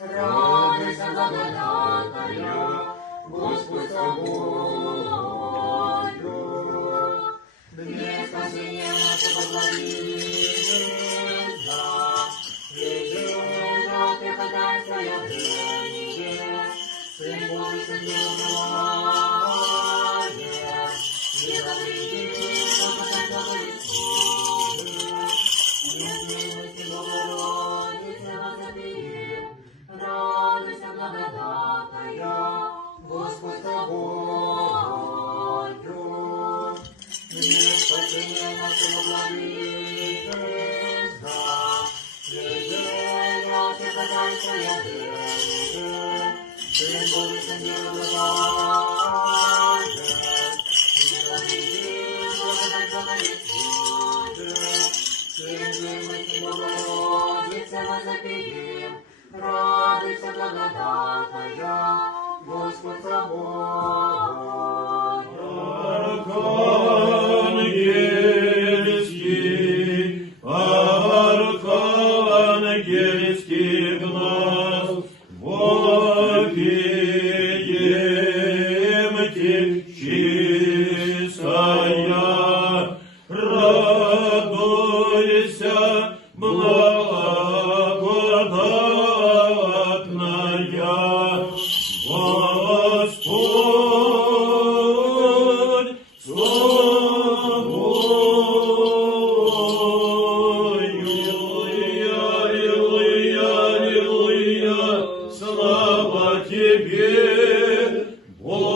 Радуйся, благодатная, Господь с тобою. Дни спасения нашего благовестия, Придержа ты ходатайствуя в Тебе, Сын Божий, Сын Божий, и говори, Господь благовестия, Милости Богородицы возопим, радуйся, благодатная, Господь с тобою. Мир спасения нашего благовестия, Придержа ты ходатайствуя в Тебе, Сын Божий, Сын Божий, и говори, Господь благовестия, Милости Богородицы возопим, радуйся, благодатная, Господь с тобою. Архангельский глаз, вопием ти чистая, радуйся, благодатная, Господь с тобою. Аллилуйя, слава Тебе, Боже.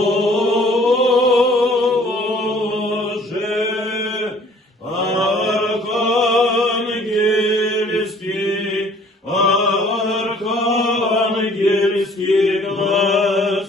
Архангельский глаз,